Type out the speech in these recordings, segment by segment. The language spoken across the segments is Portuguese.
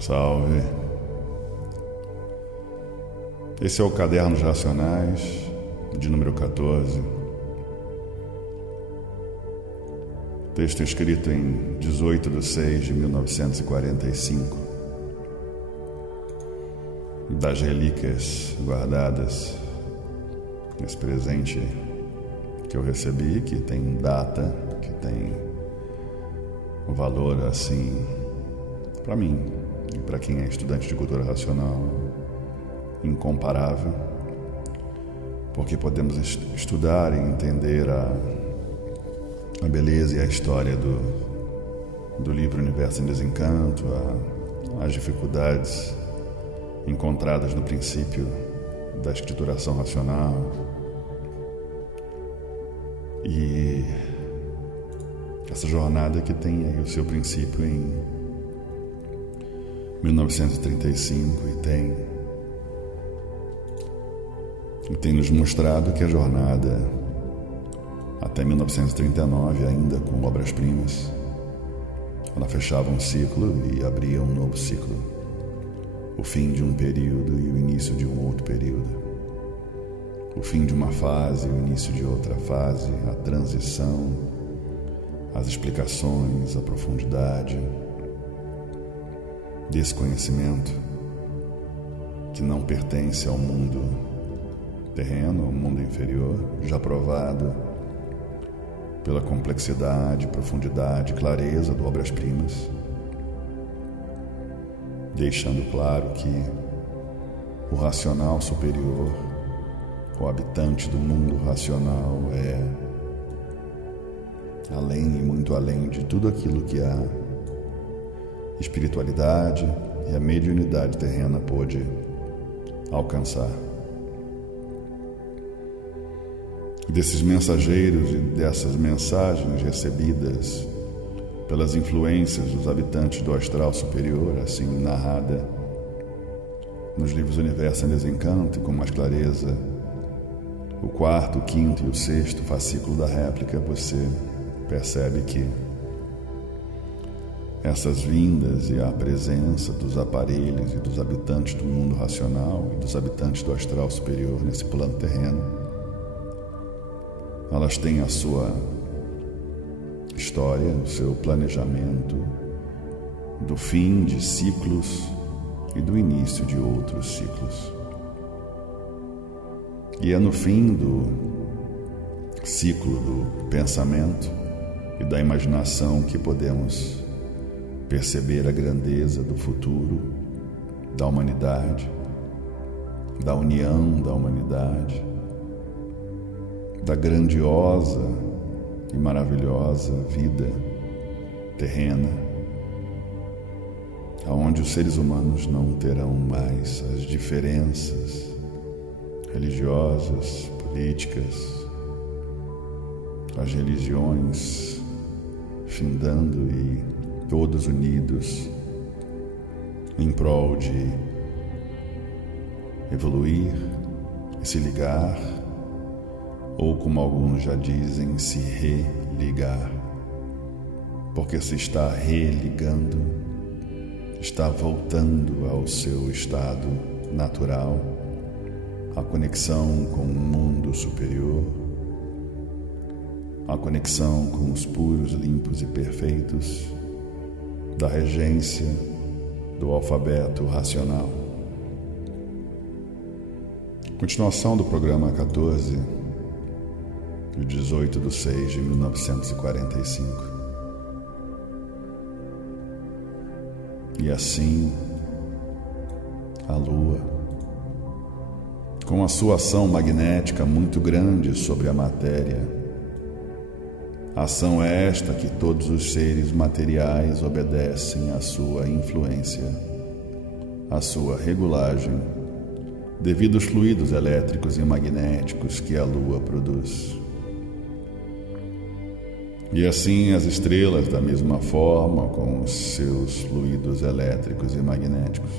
Salve. Esse é o Cadernos Racionais, de número 14. Texto escrito em 18/6/1945. Das relíquias guardadas nesse presente que eu recebi, que tem data, que tem um valor assim, para mim e para quem é estudante de cultura racional, incomparável, porque podemos estudar e entender a beleza e a história do livro Universo em Desencanto, as dificuldades encontradas no princípio da escrituração racional e essa jornada que tem aí o seu princípio em 1935 e tem nos mostrado que a jornada até 1939, ainda com obras-primas, ela fechava um ciclo e abria um novo ciclo, o fim de um período e o início de um outro período, o fim de uma fase e o início de outra fase, a transição, as explicações, a profundidade desse conhecimento que não pertence ao mundo terreno, ao mundo inferior, já provado pela complexidade, profundidade, clareza do obras-primas, deixando claro que o racional superior, o habitante do mundo racional, é além e muito além de tudo aquilo que a espiritualidade e a mediunidade terrena pôde alcançar. Desses mensageiros e dessas mensagens recebidas pelas influências dos habitantes do astral superior, assim narrada nos livros Universo em Desencanto e com mais clareza o 4º, o 5º e o 6º fascículo da réplica, você percebe que essas vindas e a presença dos aparelhos e dos habitantes do mundo racional e dos habitantes do astral superior nesse plano terreno, elas têm a sua história, o seu planejamento do fim de ciclos e do início de outros ciclos. E é no fim do ciclo do pensamento e da imaginação que podemos perceber a grandeza do futuro, da humanidade, da união da humanidade, da grandiosa e maravilhosa vida terrena, onde os seres humanos não terão mais as diferenças religiosas, políticas, as religiões findando e todos unidos em prol de evoluir e se ligar, ou como alguns já dizem, se religar, porque se está religando, está voltando ao seu estado natural, a conexão com o mundo superior, a conexão com os puros, limpos e perfeitos da regência do alfabeto racional. Continuação do programa 14, de 18/6/1945. E assim, a Lua, com a sua ação magnética muito grande sobre a matéria, ação esta que todos os seres materiais obedecem à sua influência, à sua regulagem, devido aos fluidos elétricos e magnéticos que a Lua produz. E assim as estrelas, da mesma forma, com os seus fluidos elétricos e magnéticos.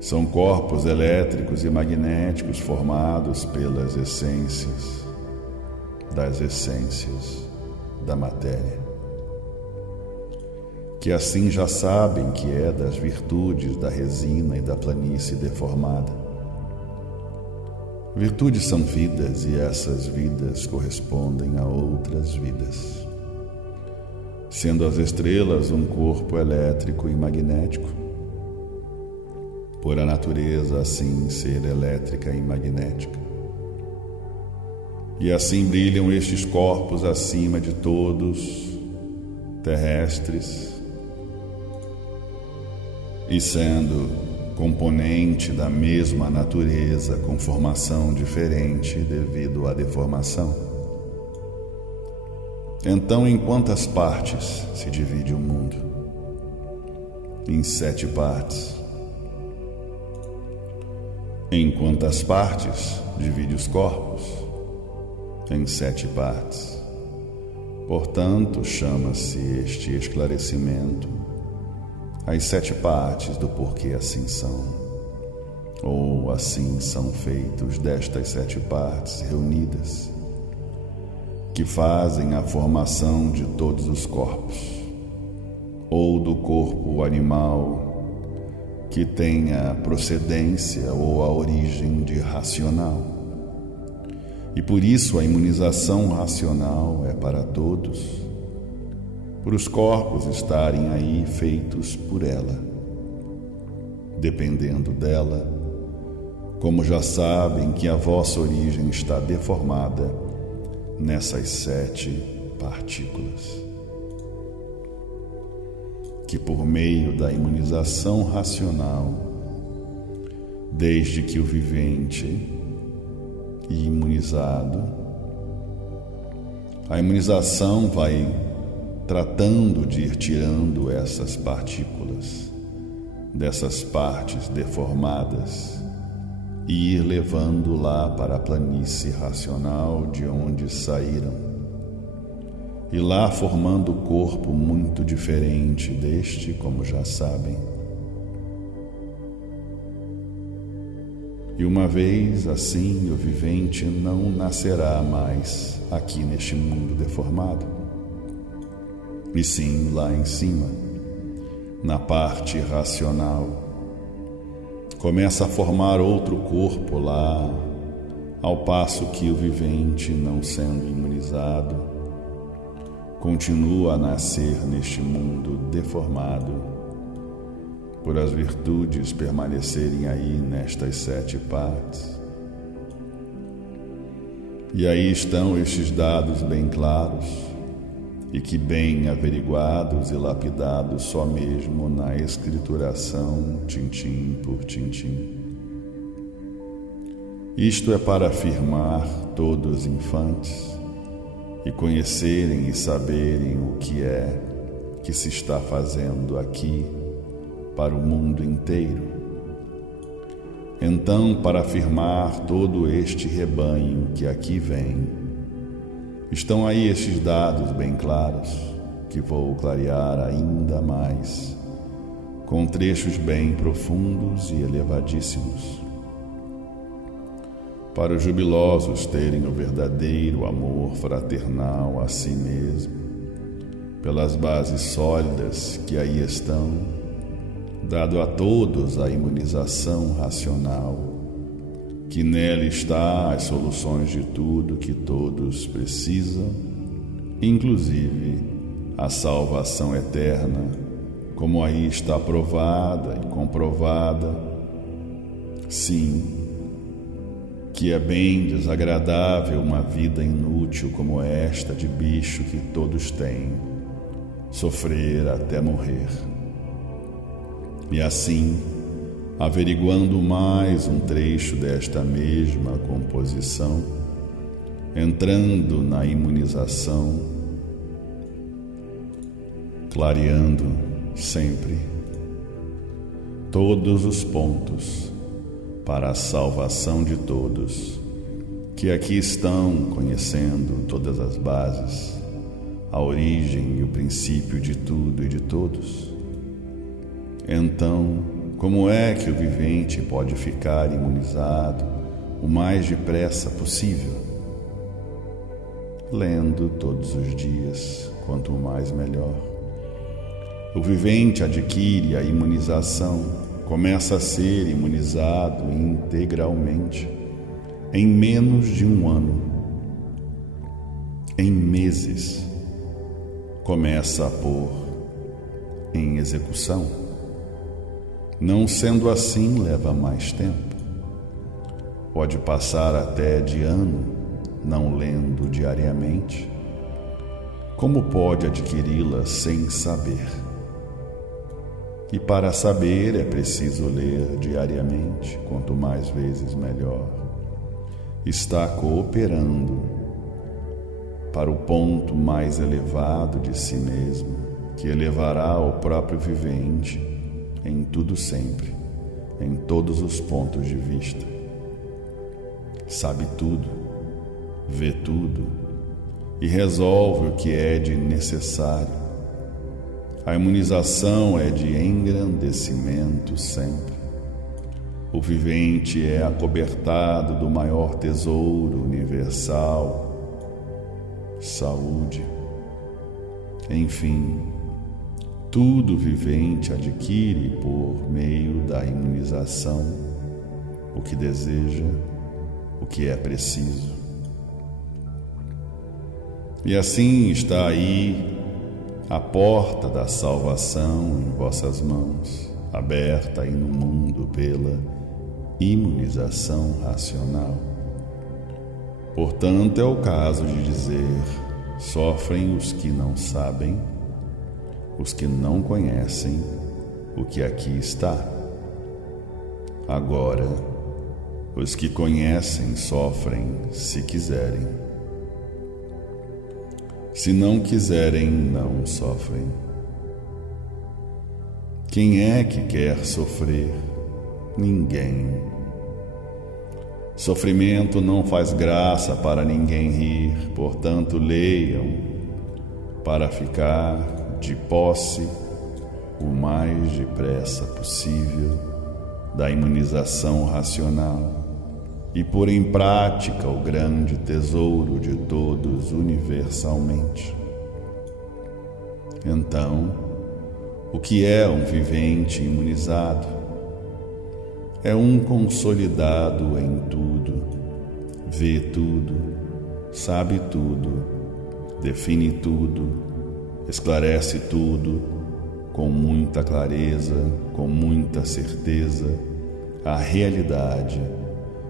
São corpos elétricos e magnéticos formados pelas essências das essências da matéria. que assim já sabem que é das virtudes da resina e da planície deformada. Virtudes são vidas e essas vidas correspondem a outras vidas, sendo as estrelas um corpo elétrico e magnético, por a natureza assim ser elétrica e magnética. E assim brilham estes corpos acima de todos, terrestres, e sendo componente da mesma natureza com formação diferente devido à deformação. Então, em quantas partes se divide o mundo? Em 7 partes. Em quantas partes divide os corpos? Em 7 partes. Portanto, chama-se este esclarecimento as 7 partes do porquê assim são, ou assim são feitos destas 7 partes reunidas, que fazem a formação de todos os corpos, ou do corpo animal que tenha procedência ou a origem de racional. E por isso a imunização racional é para todos, por os corpos estarem aí feitos por ela. Dependendo dela, como já sabem que a vossa origem está deformada nessas 7 partículas, que por meio da imunização racional, desde que o vivente e imunizado, a imunização vai tratando de ir tirando essas partículas dessas partes deformadas e ir levando lá para a planície racional de onde saíram, e lá formando o corpo muito diferente deste, como já sabem. E uma vez assim, o vivente não nascerá mais aqui neste mundo deformado, e sim lá em cima, na parte racional. Começa a formar outro corpo lá, ao passo que o vivente, não sendo imunizado, continua a nascer neste mundo deformado, por as virtudes permanecerem aí nestas 7 partes. E aí estão estes dados bem claros, e que bem averiguados e lapidados só mesmo na escrituração, tintim por tintim. Isto é para afirmar todos infantes e conhecerem e saberem o que é que se está fazendo aqui para o mundo inteiro. Então, para afirmar todo este rebanho que aqui vem, estão aí estes dados bem claros, que vou clarear ainda mais, com trechos bem profundos e elevadíssimos, para os jubilosos terem o verdadeiro amor fraternal a si mesmo, pelas bases sólidas que aí estão, dado a todos a imunização racional, que nela está as soluções de tudo que todos precisam, inclusive a salvação eterna, como aí está provada e comprovada. Sim, que é bem desagradável uma vida inútil como esta de bicho que todos têm, sofrer até morrer. E assim, averiguando mais um trecho desta mesma composição, entrando na imunização, clareando sempre todos os pontos para a salvação de todos, que aqui estão conhecendo todas as bases, a origem e o princípio de tudo e de todos. Então, como é que o vivente pode ficar imunizado o mais depressa possível? Lendo todos os dias, quanto mais melhor. O vivente adquire a imunização, começa a ser imunizado integralmente em menos de um ano. Em meses, começa a pôr em execução. Não sendo assim, leva mais tempo. Pode passar até de ano não lendo diariamente. Como pode adquiri-la sem saber? E para saber é preciso ler diariamente, quanto mais vezes melhor. Está cooperando para o ponto mais elevado de si mesmo, que elevará o próprio vivente em tudo sempre, em todos os pontos de vista. Sabe tudo, vê tudo e resolve o que é de necessário. A imunização é de engrandecimento sempre. O vivente é acobertado do maior tesouro universal, saúde. Enfim, tudo vivente adquire por meio da imunização o que deseja, o que é preciso. E assim está aí a porta da salvação em vossas mãos, aberta aí no mundo pela imunização racional. Portanto, é o caso de dizer: sofrem os que não sabem, os que não conhecem o que aqui está. Agora, os que conhecem sofrem se quiserem. Se não quiserem, não sofrem. Quem é que quer sofrer? Ninguém. Sofrimento não faz graça para ninguém rir, portanto, leiam para ficar de posse o mais depressa possível da imunização racional e pôr em prática o grande tesouro de todos universalmente. Então, o que é um vivente imunizado? É um consolidado em tudo, vê tudo, sabe tudo, define tudo, esclarece tudo, com muita clareza, com muita certeza, a realidade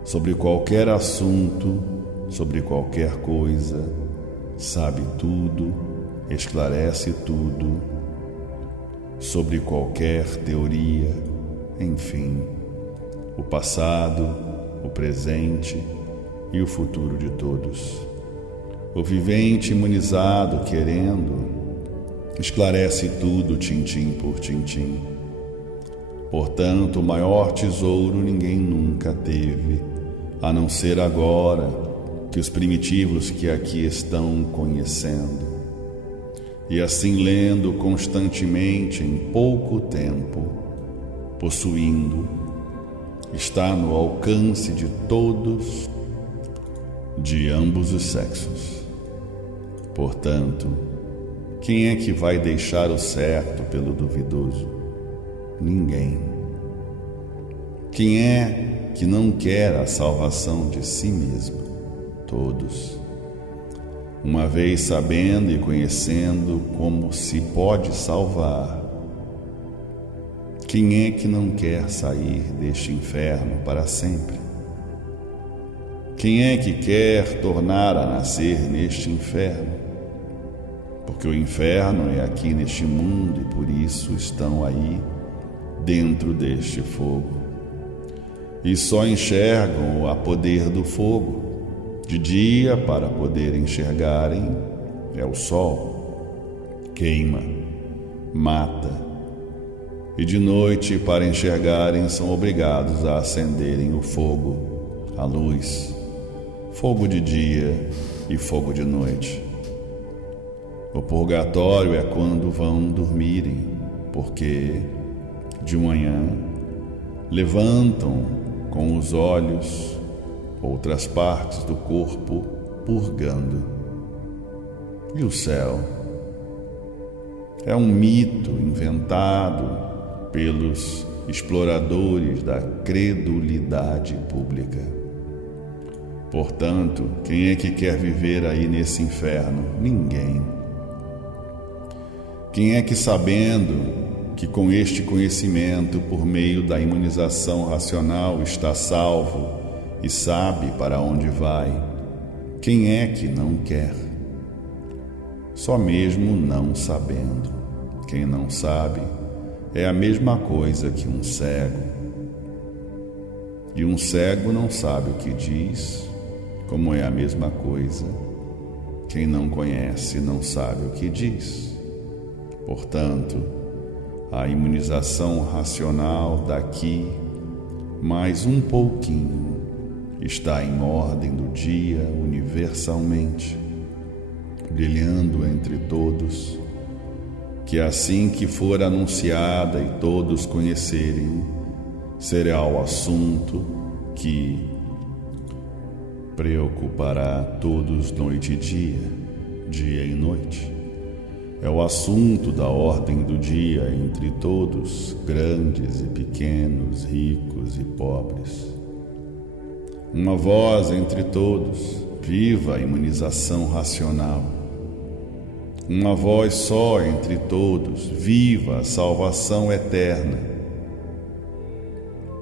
sobre qualquer assunto, sobre qualquer coisa, sabe tudo, esclarece tudo, sobre qualquer teoria, enfim, o passado, o presente e o futuro de todos. O vivente imunizado, querendo, esclarece tudo tintim por tintim. Portanto, o maior tesouro ninguém nunca teve, a não ser agora que os primitivos que aqui estão conhecendo. E assim lendo constantemente em pouco tempo, possuindo, está no alcance de todos, de ambos os sexos. Portanto, quem é que vai deixar o certo pelo duvidoso? Ninguém. Quem é que não quer a salvação de si mesmo? Todos. Uma vez sabendo e conhecendo como se pode salvar, quem é que não quer sair deste inferno para sempre? Quem é que quer tornar a nascer neste inferno? Porque o inferno é aqui neste mundo e por isso estão aí dentro deste fogo. E só enxergam a poder do fogo. De dia, para poder enxergarem, é o sol. Queima, mata. E de noite, para enxergarem, são obrigados a acenderem o fogo, a luz. Fogo de dia e fogo de noite. O purgatório é quando vão dormirem, porque de manhã levantam com os olhos outras partes do corpo purgando. E o céu é um mito inventado pelos exploradores da credulidade pública. Portanto, quem é que quer viver aí nesse inferno? Ninguém. Quem é que, sabendo que com este conhecimento, por meio da imunização racional, está salvo e sabe para onde vai, quem é que não quer? Só mesmo não sabendo. Quem não sabe é a mesma coisa que um cego. E um cego não sabe o que diz, como é a mesma coisa. Quem não conhece não sabe o que diz. Portanto, a imunização racional daqui, mais um pouquinho, está em ordem do dia universalmente, brilhando entre todos, que assim que for anunciada e todos conhecerem, será o assunto que preocupará todos noite e dia, dia e noite. É o assunto da ordem do dia entre todos, grandes e pequenos, ricos e pobres. Uma voz entre todos, viva a imunização racional. Uma voz só entre todos, viva a salvação eterna.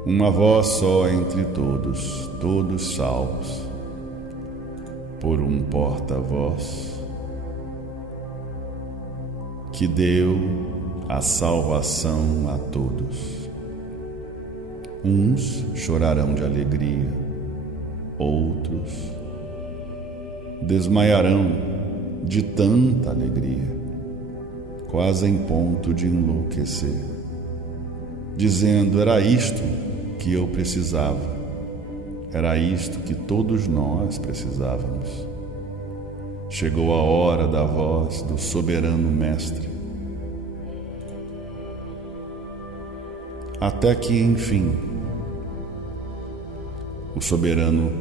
Uma voz só entre todos, todos salvos, por um porta-voz que deu a salvação a todos. Uns chorarão de alegria, outros desmaiarão de tanta alegria, quase em ponto de enlouquecer, dizendo: era isto que eu precisava, era isto que todos nós precisávamos. Chegou a hora da voz do soberano mestre. Até que, enfim, o soberano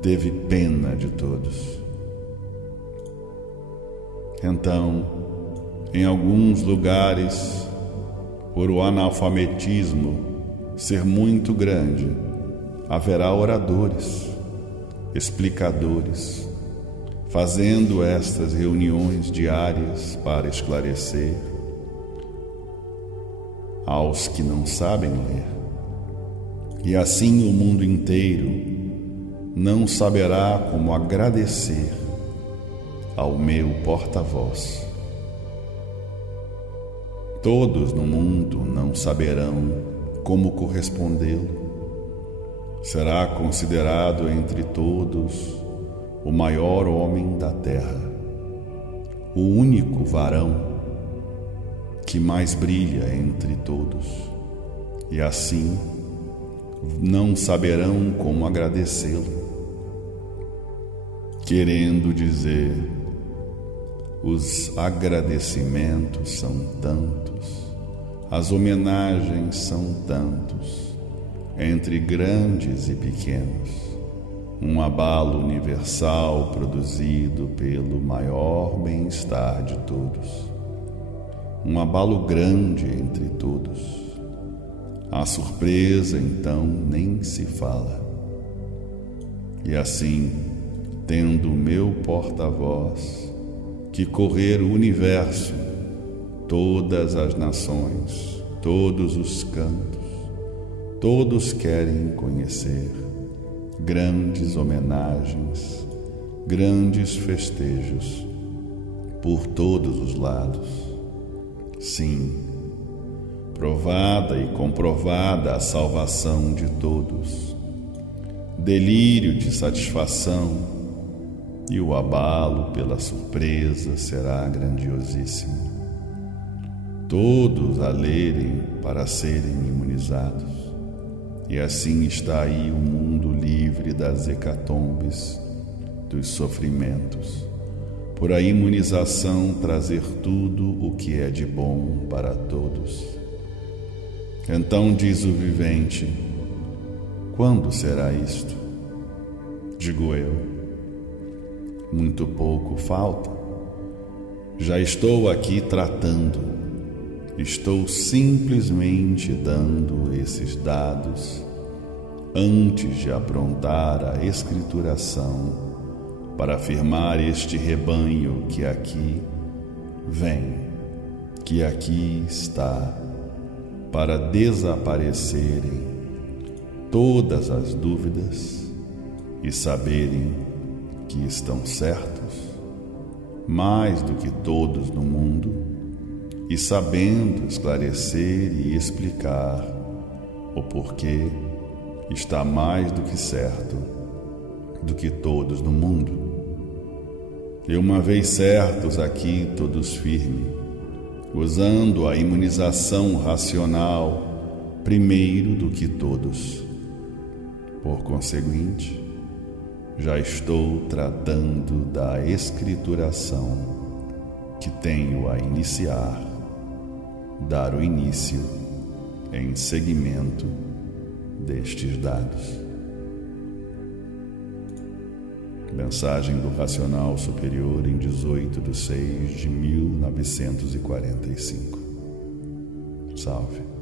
teve pena de todos. Então, em alguns lugares, por o analfabetismo ser muito grande, haverá oradores, explicadores, fazendo estas reuniões diárias para esclarecer aos que não sabem ler. E assim o mundo inteiro não saberá como agradecer ao meu porta-voz. Todos no mundo não saberão como correspondê-lo. Será considerado entre todos o maior homem da terra, o único varão que mais brilha entre todos, e assim não saberão como agradecê-lo, querendo dizer: os agradecimentos são tantos, as homenagens são tantos, entre grandes e pequenos, um abalo universal produzido pelo maior bem-estar de todos, um abalo grande entre todos. A surpresa então nem se fala. E assim, tendo o meu porta-voz que correr o universo, todas as nações, todos os cantos, todos querem conhecer grandes homenagens, grandes festejos por todos os lados. Sim, provada e comprovada a salvação de todos, delírio de satisfação, e o abalo pela surpresa será grandiosíssimo. Todos a lerem para serem imunizados, e assim está aí o mundo livre das hecatombes, dos sofrimentos, por a imunização trazer tudo o que é de bom para todos. Então diz o vivente: quando será isto? Digo eu: muito pouco falta. Já estou aqui tratando Estou simplesmente dando esses dados antes de aprontar a escrituração para afirmar este rebanho que aqui vem, que aqui está, para desaparecerem todas as dúvidas e saberem que estão certos, mais do que todos no mundo, e sabendo esclarecer e explicar o porquê está mais do que certo do que todos no mundo. E uma vez certos aqui, todos firmes, usando a imunização racional primeiro do que todos. Por conseguinte, já estou tratando da escrituração que tenho a iniciar, dar o início em seguimento destes dados. Mensagem do Racional Superior em 18/6/1945. Salve.